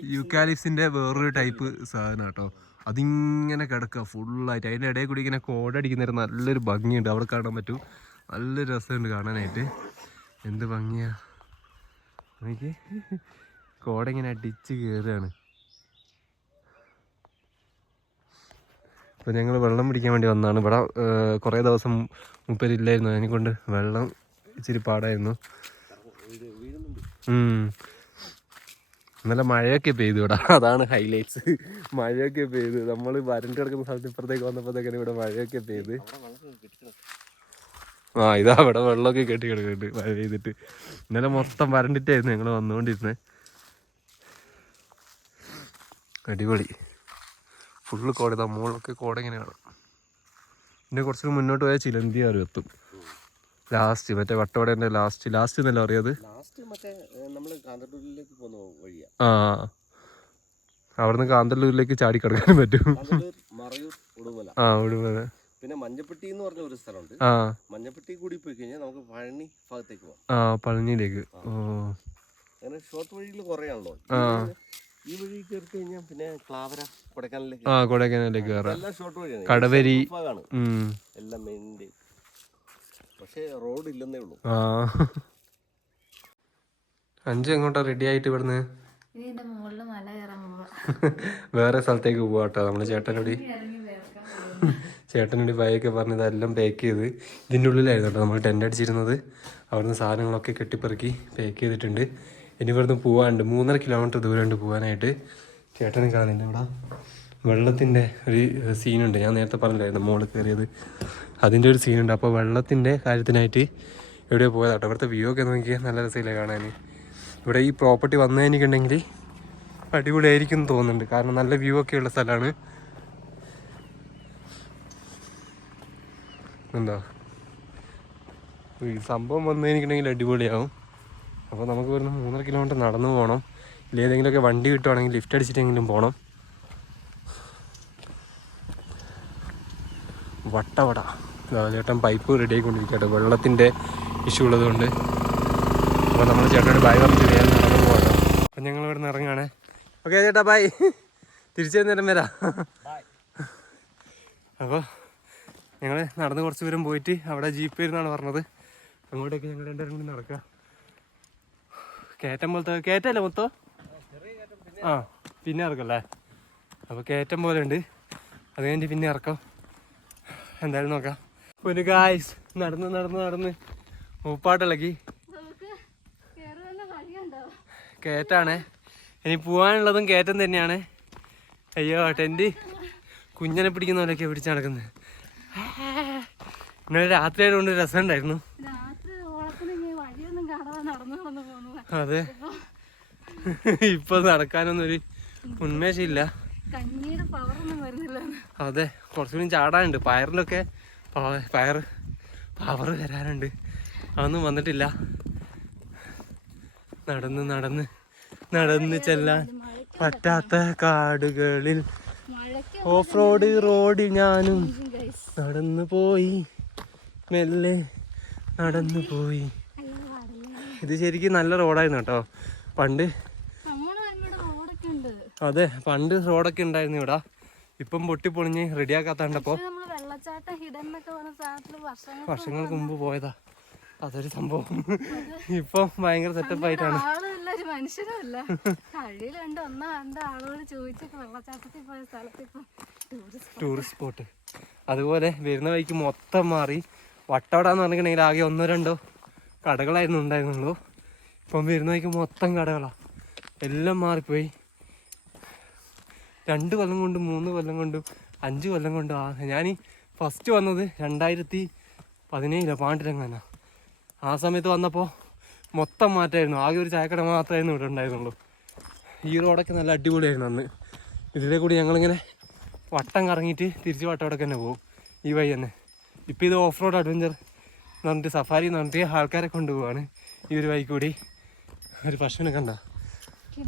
S1: യുക്കാലിസിന്റെ വേറൊരു ടൈപ്പ് സാധനം കേട്ടോ അതിങ്ങനെ കിടക്കുക ഫുള്ളായിട്ട് അതിന്റെ ഇടയിൽ കൂടി ഇങ്ങനെ കോടടിക്കുന്നൊരു നല്ലൊരു ഭംഗിയുണ്ട്. അവിടെ കാണാൻ പറ്റും. നല്ലൊരു രസമുണ്ട് കാണാനായിട്ട്. എന്ത് ഭംഗിയാ. എനിക്ക് കോട ഇങ്ങനെ അടിച്ച് കയറുകയാണ് അപ്പോൾ ഞങ്ങൾ വെള്ളം പിടിക്കാൻ വേണ്ടി വന്നതാണ് ഇവിടെ കുറേ ദിവസം മുപ്പരില്ലായിരുന്നു. അതിനെ കൊണ്ട് വെള്ളം ഇച്ചിരി പാടായിരുന്നു. നല്ല മഴയൊക്കെ പെയ്തു ഇവിടെ. അതാണ് ഹൈലൈറ്റ്സ് മഴയൊക്കെ പെയ്തു. നമ്മൾ വരണ്ട് കിടക്കുന്ന സ്ഥലത്ത് ഇപ്പുറത്തേക്ക് വന്നപ്പോഴത്തേക്കാണ് ഇവിടെ മഴയൊക്കെ പെയ്ത്. ആ ഇതാ അവിടെ വെള്ളമൊക്കെ കെട്ടി കിടക്കുന്നുണ്ട്. മഴ പെയ്തിട്ട് ഇന്നലെ മൊത്തം വരണ്ടിട്ടായിരുന്നു ഞങ്ങൾ വന്നുകൊണ്ടിരുന്നത് അടിപൊളി. ഫുള്ള് കോട ഇതാ മുകളിലൊക്കെ കോട ഇങ്ങനെ കാണാം. പിന്നെ കുറച്ചുകൂടി മുന്നോട്ട് പോയാൽ ചിലന്തി ആരും എത്തും. ലാസ്റ്റ് മറ്റേ വട്ടവടേന്റെ ലാസ്റ്റ് ലാസ്റ്റ് എന്നല്ല അറിയാത് ആ അവിടുന്ന് കാന്തല്ലൂരിലേക്ക് ചാടി കിടക്കാൻ പറ്റും ആ ഉടുമല.
S5: പിന്നെ മഞ്ഞപ്പെട്ടി എന്ന് പറഞ്ഞ ഒരു സ്ഥലമുണ്ട്.
S1: ആ.
S5: മഞ്ഞപ്പെട്ടി കൂടി പോയി കഴിഞ്ഞാൽ നമുക്ക് പഴനി ഭാഗത്തേക്ക് പോകാം
S1: ആ പഴനിയിലേക്ക്. ഓ.
S5: അങ്ങനെ ഷോർട്ട് വഴിയിൽ കുറേ ആണല്ലോ. ഈ വഴി കയറി കഴിഞ്ഞാൽ പിന്നെ ക്ലാവര കൊടക്കാനല്ലേ
S1: ആ കൊടൈക്കനാലിലേക്ക് കയറാം
S5: എല്ലാം ഷോർട്ട് വഴിയാണ്.
S1: കടവരി.
S5: എല്ലാം മെയിന്റെ പക്ഷേ റോഡ് ഇല്ലെന്നേ ഉള്ളൂ.
S1: ആ. അഞ്ച് എങ്ങോട്ടാ റെഡി ആയിട്ട് ഇവിടുന്ന്? [LAUGHS] വേറെ സ്ഥലത്തേക്ക് പോവാട്ടോ നമ്മൾ ചേട്ടനോട്.
S4: ഇറങ്ങി വേർക്കാം [LAUGHS]
S1: ചേട്ടനോട് ബയൊക്കെ പറഞ്ഞ് ഇതെല്ലാം പാക്ക് ചെയ്ത് ഇതിന്റെ ഉള്ളിലായിരുന്നു കേട്ടോ നമ്മൾ ടെന്റ് അടിച്ചിരുന്നത്. അവിടുന്ന് സാധനങ്ങളൊക്കെ കെട്ടിപ്പെറുക്കി പാക്ക് ചെയ്തിട്ടുണ്ട്. ഇനി ഇവിടുന്ന് പോകാനുണ്ട് മൂന്നര കിലോമീറ്റർ ദൂരമുണ്ട് പോകാനായിട്ട് ചേട്ടനെ കാണുന്നില്ല ഇവിടെ. വെള്ളത്തിന്റെ ഒരു സീനുണ്ട് ഞാൻ നേരത്തെ പറഞ്ഞില്ലായിരുന്നു മോളിൽ കയറിയത്. അതിന്റെ ഒരു സീനുണ്ട് അപ്പോൾ വെള്ളത്തിന്റെ കാര്യത്തിനായിട്ട് എവിടെയോ പോയതാട്ടോ ഇവിടുത്തെ വ്യൂ ഒക്കെ നോക്കിയാൽ നല്ല രസമില്ല കാണാൻ. ഇവിടെ ഈ പ്രോപ്പർട്ടി വന്നതിനൊക്കെ ഉണ്ടെങ്കിൽ അടിപൊളിയായിരിക്കും എന്ന് തോന്നുന്നുണ്ട്. കാരണം നല്ല വ്യൂ ഒക്കെ ഉള്ള സ്ഥലമാണ്. എന്താ? ഈ സംഭവം വന്നു കഴിഞ്ഞിട്ടുണ്ടെങ്കിൽ അടിപൊളിയാവും. അപ്പോൾ നമുക്ക് വരുന്ന മൂന്നര കിലോമീറ്റർ നടന്നു പോകണം ഇല്ല ഏതെങ്കിലുമൊക്കെ വണ്ടി കിട്ടുവാണെങ്കിൽ ലിഫ്റ്റ് അടിച്ചിട്ടെങ്കിലും പോകണം വട്ടവട. ചേട്ടൻ പൈപ്പ് റെഡി ആയിക്കൊണ്ടിരിക്കട്ടെ വെള്ളത്തിന്റെ ഇഷ്യൂ ഉള്ളതുകൊണ്ട്. അപ്പോൾ നമ്മൾ ചേട്ടനോട് ബൈ പറഞ്ഞ് ചെയ്യാൻ നടന്നു പോകണം അപ്പം ഞങ്ങൾ ഇവിടെ നിന്ന് ഇറങ്ങുകയാണ് ഓക്കെ ചേട്ടാ ബൈ [LAUGHS] തിരിച്ചു നേരം വരാം. അപ്പോൾ ഞങ്ങൾ നടന്ന് കുറച്ച് ദൂരം പോയിട്ട് അവിടെ ജീപ്പ് വരുന്നതാണ് പറഞ്ഞത്. അങ്ങോട്ടേക്ക് ഞങ്ങൾ രണ്ടുപേരും കൂടി നടക്കുക. കയറ്റം പോലത്തെ കയറ്റല്ലേ മൊത്തം? ആ പിന്നെ ഇറക്കല്ലേ? അപ്പോൾ കയറ്റം പോലെ ഉണ്ട്. അത് കഴിഞ്ഞ് പിന്നെ ഇറക്കാം. എന്തായാലും നോക്കാം. ഒരു ഗായ്സ് നടന്ന് നടന്ന് നടന്ന് മൂപ്പാട്ടിളക്കി. കയറ്റാണ്. ഇനി പോകാനുള്ളതും കയറ്റം തന്നെയാണ്. അയ്യോ ടെന്റ് കുഞ്ഞനെ പിടിക്കുന്ന പോലെയൊക്കെ പിടിച്ച് നടക്കുന്നത്. ഇന്നലെ രാത്രി ആയതുകൊണ്ട് രസമുണ്ടായിരുന്നു അതെ. ഇപ്പൊ നടക്കാനൊന്നും ഒരു ഉന്മേഷമില്ല. അതെ കുറച്ചുകൂടി ചാടാനുണ്ട്. പയറിലൊക്കെ പയർ പവർ വരാനുണ്ട്. അതൊന്നും വന്നിട്ടില്ല. നടന്ന് നടന്ന് നടന്ന് ചെല്ലാൻ പറ്റാത്ത കാടുകളിൽ ഓഫ് റോഡ് റോഡ് ഞാനും നടന്നു പോയി. മെല്ലെ നടന്നു പോയി. ഇത് ശരിക്കും നല്ല റോഡായിരുന്നു കേട്ടോ. പണ്ട് അതെ പണ്ട് റോഡൊക്കെ ഉണ്ടായിരുന്നു ഇവിടെ. ഇപ്പം പൊട്ടിപ്പൊളിഞ്ഞ് റെഡിയാക്കാത്ത കണ്ടപ്പോൾ
S4: ഇത് നമ്മൾ വെള്ളച്ചാട്ടം ഹിഡൻ എന്നൊക്കെ പറഞ്ഞ സാധനത്തിൽ വർഷങ്ങൾ
S1: വർഷങ്ങൾക്ക് മുമ്പ് പോയതാ. അതൊരു സംഭവം. ഇപ്പൊ ഭയങ്കര സെറ്റപ്പ് ആയിട്ടാണ്.
S4: ഒരു മനുഷ്യനുമില്ല. കഴിയിലുണ്ട് ഒന്നാ രണ്ടോ ആളോട് ചോദിച്ചൊക്കെ വെള്ളച്ചാട്ടത്തിൽ പോയ സ്ഥലത്ത് ഇപ്പൊ ടൂറിസ്റ്റ്
S1: സ്പോട്ട് അതുപോലെ വരുന്ന വഴിക്ക് മൊത്തം മാറി. വട്ടവട എന്ന് പറഞ്ഞിട്ടുണ്ടെങ്കിൽ ആകെ ഒന്നോ രണ്ടോ കടകളായിരുന്നു ഉണ്ടായിരുന്നുള്ളൂ. ഇപ്പം വരുന്ന വഴിക്ക് മൊത്തം കടകളാണ് എല്ലാം മാറിപ്പോയി. രണ്ട് കൊല്ലം കൊണ്ടും മൂന്ന് കൊല്ലം കൊണ്ടും അഞ്ച് കൊല്ലം കൊണ്ടും ആ ഞാൻ ഫസ്റ്റ് വന്നത് രണ്ടായിരത്തി പതിനേഴിലോ പാണ്ടിരങ്ങാന ആ സമയത്ത് വന്നപ്പോൾ മൊത്തം മാറ്റമായിരുന്നു. ആകെ ഒരു ചായക്കട മാത്രമായിരുന്നു ഇവിടെ ഉണ്ടായിരുന്നുള്ളൂ. ഈ റോഡൊക്കെ നല്ല അടിപൊളിയായിരുന്നു അന്ന്. ഇതിലെ കൂടി ഞങ്ങളിങ്ങനെ വട്ടം കറങ്ങിയിട്ട് തിരിച്ച് വട്ടവടക്ക് തന്നെ പോകും ഈ വഴി തന്നെ. ഇപ്പം ഇത് ഓഫ് റോഡ് അഡ്വഞ്ചർ എന്ന് പറഞ്ഞിട്ട് സഫാരി എന്ന് പറഞ്ഞിട്ട് ആൾക്കാരെ കൊണ്ടുപോവാണ്. ഈ ഒരു വഴി കൂടി. ഒരു പശുവിനെ കണ്ട.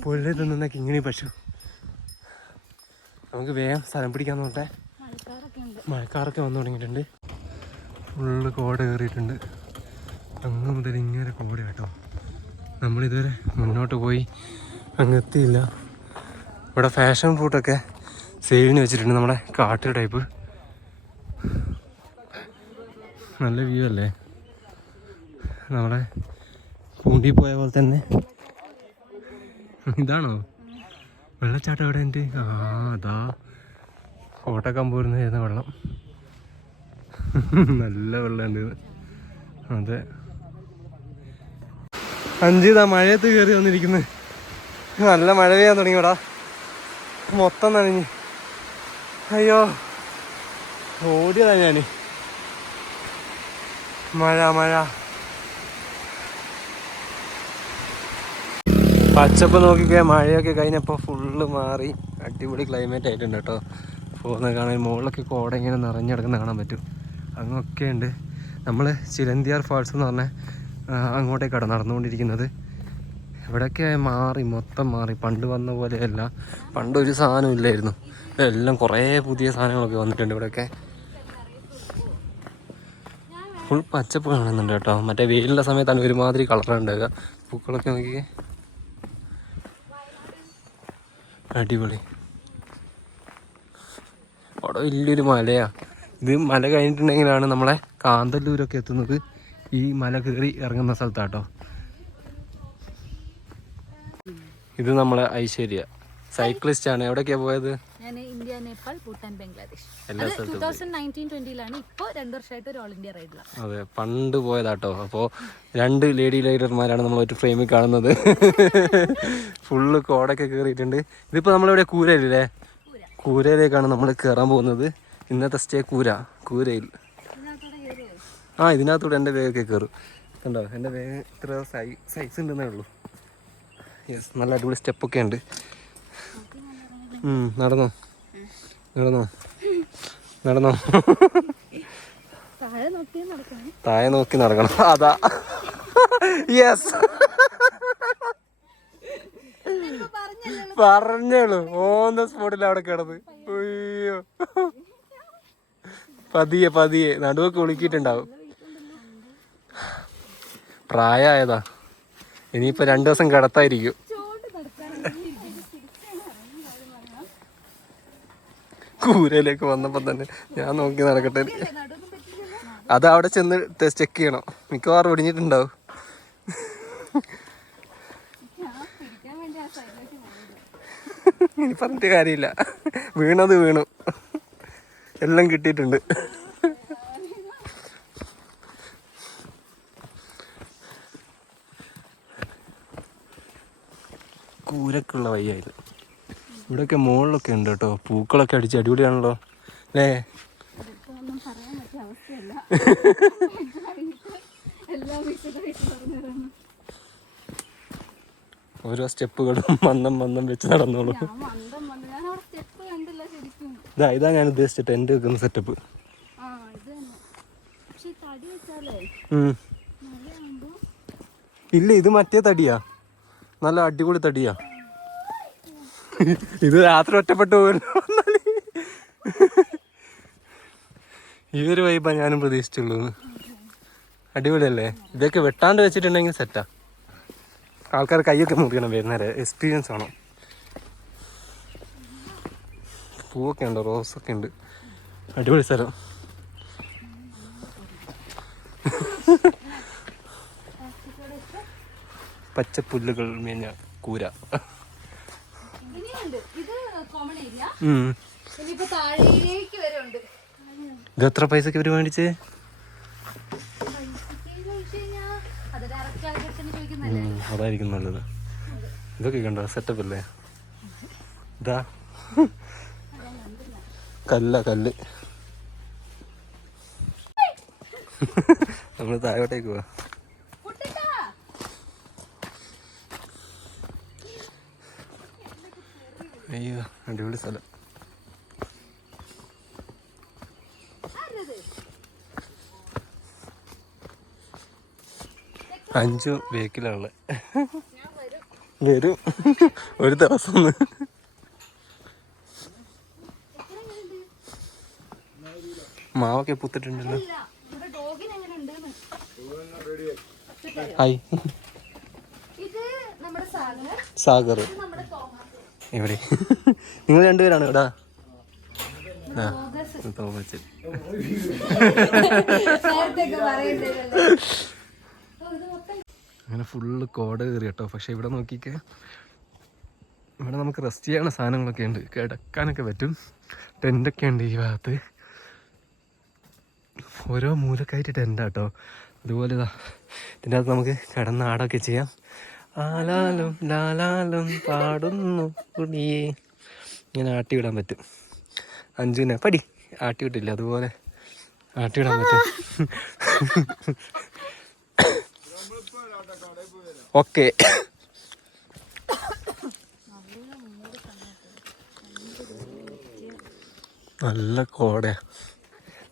S1: പുല്ല് തിന്നുന്ന കിങ്ങിണി പശു. നമുക്ക് വേഗം സ്ഥലം പിടിക്കാൻ നോട്ടെ
S4: ഉണ്ട്.
S1: മഴക്കാറൊക്കെ വന്നു തുടങ്ങിയിട്ടുണ്ട്. ഫുള്ള് കോട കയറിയിട്ടുണ്ട്. അങ്ങ് മുതൽ ഇങ്ങനെ കൂടെ കേട്ടോ. നമ്മളിതുവരെ മുന്നോട്ട് പോയി അങ്ങ് എത്തിയില്ല. ഇവിടെ ഫാഷൻ ഫ്രൂട്ടൊക്കെ സെയിലിന് വെച്ചിട്ടുണ്ട് നമ്മുടെ കാട്ട് ടൈപ്പ് നല്ല വ്യൂ അല്ലേ? നമ്മുടെ പൂണ്ടി പോയ പോലെ തന്നെ. ഇതാണോ? വെള്ളച്ചാട്ടം എവിടെ ഉണ്ട് ആ അതാ. കോട്ടക്കമ്പൂരിന്ന് ചെയ്യുന്ന വെള്ളം. നല്ല വെള്ളമുണ്ട് അതെ. അഞ്ചിതാ മഴയത്ത് കയറി വന്നിരിക്കുന്നത് നല്ല മഴ പെയ്യാൻ തുടങ്ങിയടാ. മൊത്തം നനഞ്ഞ്. അയ്യോ. ഓടിയതാ ഞാൻ മഴ മഴ. പച്ചപ്പ് നോക്കിക്കേ മഴയൊക്കെ കഴിഞ്ഞപ്പോൾ ഫുള്ള് മാറി. അടിപൊളി ക്ലൈമറ്റ് ആയിട്ടുണ്ട് കേട്ടോ. പോകുന്ന കാണാൻ മുകളിലൊക്കെ കോട ഇങ്ങനെ നിറഞ്ഞെടുക്കുന്ന കാണാൻ പറ്റും. അങ്ങൊക്കെ ഉണ്ട് നമ്മൾ ചിലന്തിയാർ ഫാൾസ് എന്ന് പറഞ്ഞ അങ്ങോട്ടേക്കാണ് നടന്നുകൊണ്ടിരിക്കുന്നത്. ഇവിടെയൊക്കെ മാറി മൊത്തം മാറി. പണ്ട് വന്ന പോലെയല്ല പണ്ട് ഒരു സാധനം ഇല്ലായിരുന്നു. എല്ലാം കുറേ പുതിയ സാധനങ്ങളൊക്കെ വന്നിട്ടുണ്ട് ഇവിടെയൊക്കെ ഫുൾ പച്ചപ്പ് കാണുന്നുണ്ട് കേട്ടോ. മറ്റേ വെയിലിന്റെ സമയത്താണ് ഒരുമാതിരി കളറാണ് ഉണ്ടാവുക. പൂക്കളൊക്കെ നോക്കിയേ അടിപൊളി. അവിടെ വലിയൊരു മലയാണ് ഇത് മല കഴിഞ്ഞിട്ടുണ്ടെങ്കിലാണ് നമ്മളെ കാന്തല്ലൂരൊക്കെ എത്തുന്നത്. ഈ മല കയറി ഇറങ്ങുന്ന സ്ഥലത്താട്ടോ. ഇത് നമ്മളെ ഐശ്വര്യ. സൈക്ലിസ്റ്റ് ആണ് എവിടേക്കാ പോയത്?
S4: ഞാൻ India Nepal Bhutan Bangladesh. Two thousand nineteen ട്വന്റിയിലാണ് ഇപ്പോൾ രണ്ടു വർഷമായിട്ട് ഒരു ഓൾ ഇന്ത്യ റൈഡിലാണ്
S1: അതെ പണ്ട് പോയതാട്ടോ. അപ്പോൾ രണ്ട് ലേഡി ലൈഡർമാരാണ് നമ്മൾ ഒരു ഫ്രെയിമിൽ കാണുന്നത്. ഫുള്ള് കോടൊക്കെ കയറിയിട്ടുണ്ട്. ഇതിപ്പോൾ നമ്മളിവിടെ കൂരയിലല്ലേ? കൂരയിലേക്കാണ് നമ്മൾ കയറാൻ പോകുന്നത്. ഇന്നത്തെ സ്റ്റേ കൂര. കൂരയിൽ. ആ ഇതിനകത്തൂടെ എന്റെ വേഗമൊക്കെ കയറും. കണ്ടോ? എന്റെ വേഗം ഇത്ര സൈസ് സൈസ് ഉണ്ടെന്നേ ഉള്ളൂ. യെസ് നല്ല അടിപൊളി സ്റ്റെപ്പൊക്കെ ഉണ്ട്. നടന്നോ? നടന്നോ? നടന്നോ?
S4: താഴെ
S1: നോക്കി നടക്കണം. അതാ. യെസ് പറഞ്ഞോളൂ. ഓൺ ദ സ്പോട്ടിൽ അവിടെ കിടന്ന്. അയ്യോ. പതിയെ പതിയെ. നടുവൊക്കെ ഒളുക്കിയിട്ടുണ്ടാവും പ്രായമായതാ ഇനിയിപ്പോ രണ്ടു ദിവസം കിടത്തായിരിക്കും. കൂരയിലേക്ക് വന്നപ്പോ തന്നെ ഞാൻ നോക്കി നടക്കട്ടെ. അത് അവിടെ ചെന്ന് ചെക്ക് ചെയ്യണം. മിക്കവാറും ഒടിഞ്ഞിട്ടുണ്ടാവും. ഇനി പറഞ്ഞിട്ട് കാര്യമില്ല. വീണത് വീണു. എല്ലാം കിട്ടിയിട്ടുണ്ട്. കൂരക്കുള്ള വയ്യായില്ല ഇവിടെയൊക്കെ മുകളിലൊക്കെ ഉണ്ട് കേട്ടോ. പൂക്കളൊക്കെ അടിച്ച് അടിപൊളിയാണല്ലോ. അല്ലേ? ഓരോ സ്റ്റെപ്പുകളും മന്ദം മന്ദം വെച്ച് നടന്നോളൂ. ഇതാ ഇതാ ഞാൻ ഉദ്ദേശിച്ച ടെന്റ് വെക്കുന്ന സെറ്റപ്പ് ഇല്ല ഇത് മറ്റേ തടിയാ. നല്ല അടിപൊളി തടിയാ. ഇത് രാത്രി ഒറ്റപ്പെട്ടു പോകല്ലോ ഈ ഒരു വൈബാ ഞാനും പ്രതീക്ഷിച്ചുള്ളൂ അടിപൊളിയല്ലേ? ഇതൊക്കെ വെട്ടാണ്ട് വെച്ചിട്ടുണ്ടെങ്കിൽ സെറ്റാ ആൾക്കാർ കൈയൊക്കെ മുറിക്കണം വരുന്നേരെ എക്സ്പീരിയൻസ് ആണോ പൂവൊക്കെ ഉണ്ട്? റോസൊക്കെ ഉണ്ട്. അടിപൊളി സ്ഥലം. പച്ചപ്പുല്ലുകൾ മേഞ്ഞ കൂര.
S4: ഇത്
S1: എത്ര പൈസക്ക് ഇവർ മേടിച്ചേ? അതായിരിക്കും നല്ലത്. ഇതൊക്കെ കണ്ടോ? സെറ്റപ്പ് അല്ലേ? ഇതാ. കല്ല കല്ല്. [LAUGHS] നമ്മൾ താഴോട്ടേക്ക് പോവാ. അയ്യോ അടിപൊളി സ്ഥലം. അഞ്ചു ബേക്കിലുള്ള വരും. ഒരു ദിവസം. മാവൊക്കെ പുത്തിട്ടുണ്ടല്ലോ. ഹായ്. സാഗർ. എവിടെ [LAUGHS] നിങ്ങൾ രണ്ടുപേരാണ് ഇവിടെ?
S4: മൊത്തം
S1: അങ്ങനെ ഫുള്ള് കോട കയറി കേട്ടോ. പക്ഷെ ഇവിടെ നോക്കിക്കേ ഇവിടെ നമുക്ക് റെസ്റ്റ് ചെയ്യാനുള്ള സാധനങ്ങളൊക്കെ ഉണ്ട്. കിടക്കാനൊക്കെ പറ്റും. ടെന്റൊക്കെ ഉണ്ട് ഈ ഭാഗത്ത്. ഓരോ മൂലക്കായിട്ട് ടെന്റാട്ടോ അതുപോലെ ഇതാ. ഇതിന്റെ അകത്ത് നമുക്ക് കിടന്ന് ആടൊക്കെ ചെയ്യാം. ആലാലും ലാലാലും പാടുന്നു കുടിയേ. ഇങ്ങനെ ആട്ടി വിടാൻ പറ്റും. അഞ്ചുവിനെ പടി ആട്ടി വിട്ടില്ല അതുപോലെ ആട്ടി വിടാൻ പറ്റും. ഓക്കെ. നല്ല കോടയാ.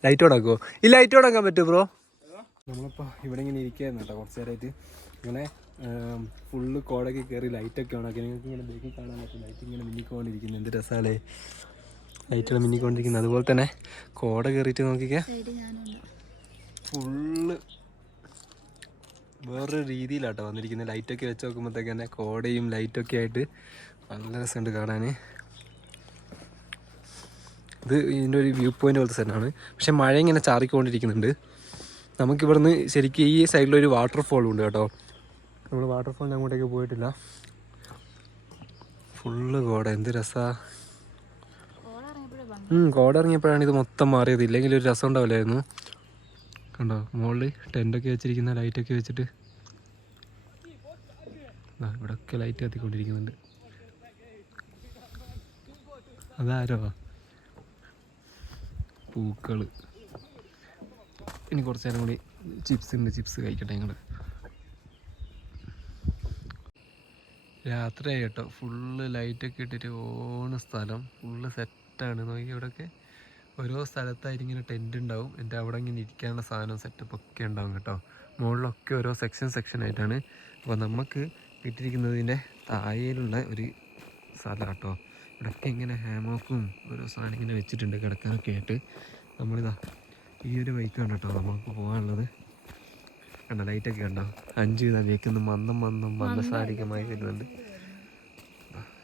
S1: ലൈറ്റ് ഓണാക്കോ ഈ ലൈറ്റ് ഓണാക്കാൻ പറ്റുമോ ബ്രോ? നമ്മളിപ്പോൾ ഇവിടെ ഇങ്ങനെ ഇരിക്കുകയായിരുന്നു കേട്ടോ കുറച്ച് നേരമായിട്ട്. ഇങ്ങനെ ഫുള്ള് കോടൊക്കെ കയറി ലൈറ്റൊക്കെ ഓണാക്കി നിങ്ങൾക്ക് ഇങ്ങനെ ബേക്കിൽ കാണാൻ പറ്റും ലൈറ്റ് ഇങ്ങനെ മിന്നിക്കൊണ്ടിരിക്കുന്നു. എന്ത് രസമല്ലേ ലൈറ്റുകൾ മിന്നിക്കൊണ്ടിരിക്കുന്നു. അതുപോലെ തന്നെ കോട കയറിയിട്ട് നോക്കിക്കേ. ഫുള്ള് വേറൊരു രീതിയിലാട്ടോ വന്നിരിക്കുന്നത് ലൈറ്റൊക്കെ വെച്ച് നോക്കുമ്പോഴത്തേക്ക് തന്നെ കോടയും ലൈറ്റൊക്കെ ആയിട്ട് നല്ല രസമുണ്ട് കാണാൻ ഇത് ഇതിന്റെ ഒരു വ്യൂ പോയിന്റ് പോലത്തെ സ്ഥലമാണ്. പക്ഷെ മഴ ഇങ്ങനെ ചാറിക്കൊണ്ടിരിക്കുന്നുണ്ട്. നമുക്കിവിടുന്ന് ശരിക്കും ഈ സൈഡിലൊരു വാട്ടർഫോളും ഉണ്ട് കേട്ടോ. നമ്മൾ വാട്ടർഫോളിന് അങ്ങോട്ടേക്ക് പോയിട്ടില്ല. ഫുള്ള് കോട എന്ത് രസാ. ഉം, കോട ഇറങ്ങിയപ്പോഴാണ് ഇത് മൊത്തം മാറിയത്. ഇല്ലെങ്കിൽ ഒരു രസം ഉണ്ടാവില്ലായിരുന്നു. കണ്ടോ മുകളിൽ ടെന്റൊക്കെ വെച്ചിരിക്കുന്ന ലൈറ്റൊക്കെ വെച്ചിട്ട്. ദാ ഇവിടെയൊക്കെ ലൈറ്റ് കത്തിക്കൊണ്ടിരിക്കുന്നുണ്ട്. അതാരോ? പൂക്കൾ ഇനി കുറച്ച് നേരം കൂടി ചിപ്സ് ഉണ്ട് ചിപ്സ് കഴിക്കട്ടെ ഞങ്ങൾ രാത്രിയായി കേട്ടോ ഫുള്ള് ലൈറ്റൊക്കെ ഇട്ടിട്ട് ഓണ സ്ഥലം. ഫുള്ള് സെറ്റാണ് നോക്കി ഇവിടെയൊക്കെ ഓരോ സ്ഥലത്തായിട്ട് ഇങ്ങനെ ടെന്റ് ഉണ്ടാവും. എന്റെ അവിടെ ഇങ്ങനെ ഇരിക്കാനുള്ള സാധനം സെറ്റപ്പ് ഒക്കെ ഉണ്ടാവും കേട്ടോ. മുകളിലൊക്കെ ഓരോ സെക്ഷൻ സെക്ഷൻ ആയിട്ടാണ്. അപ്പോൾ നമുക്ക് കിട്ടിയിരിക്കുന്നതിന്റെ താഴെയിലുള്ള ഒരു സ്ഥലം കേട്ടോ ഇവിടെയൊക്കെ ഇങ്ങനെ ഹാമോക്കും ഓരോ സാധനം ഇങ്ങനെ വെച്ചിട്ടുണ്ട് കിടക്കാനൊക്കെ ആയിട്ട്. നമ്മളിതാ ഈ ഒരു ബൈക്കാണ് കേട്ടോ നമുക്ക് പോകാനുള്ളത്. കണ്ടോ ലൈറ്റൊക്കെ കണ്ടോ? അഞ്ച് ഇതാ വേക്കുന്ന മന്ദം മന്ദം മന്ദസാരികമായി വരുന്നുണ്ട്.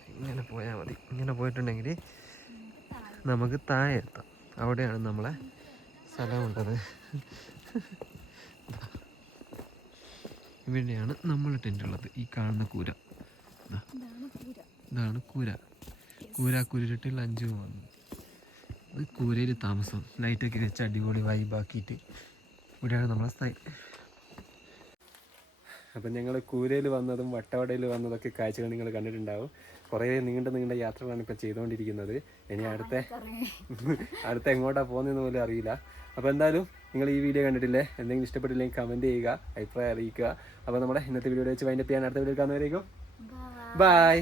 S1: ഇങ്ങനെ പോയാൽ മതി. ഇങ്ങനെ പോയിട്ടുണ്ടെങ്കിൽ നമുക്ക് താഴെ എത്താം. അവിടെയാണ് നമ്മളെ സ്ഥലമുള്ളത്. ഇവിടെയാണ് നമ്മൾ ടെന്റ് ഉള്ളത്. ഈ കാണുന്ന കൂര. ഇതാണ് കൂര. കൂര കുരുട്ടിൽ അഞ്ചു വന്നു കൂരയിൽ താമസം. ലൈറ്റൊക്കെ വെച്ച് അടിപൊളി വൈബാക്കിയിട്ട് ഇവിടെയാണ് നമ്മളെ സ്ഥലം. അപ്പം ഞങ്ങൾ കൂരയിൽ വന്നതും വട്ടവടയിൽ വന്നതൊക്കെ കാഴ്ചകൾ നിങ്ങൾ കണ്ടിട്ടുണ്ടാവും. കുറേ നീണ്ട നീണ്ട യാത്രകളാണ് ഇപ്പോൾ ചെയ്തുകൊണ്ടിരിക്കുന്നത്. ഇനി അടുത്ത അടുത്ത എങ്ങോട്ടാണ് പോകുന്നതെന്ന് പോലും അറിയില്ല. അപ്പോൾ എന്തായാലും നിങ്ങൾ ഈ വീഡിയോ കണ്ടിട്ടില്ലേ? എന്തെങ്കിലും ഇഷ്ടപ്പെട്ടില്ലെങ്കിൽ കമന്റ് ചെയ്യുക അഭിപ്രായം അറിയിക്കുക. അപ്പോൾ നമ്മുടെ ഇന്നത്തെ വീഡിയോ വെച്ച് വൈൻഡപ്പ് ചെയ്യാൻ അടുത്ത വീഡിയോ കാണുന്നവരേക്കും. ബൈ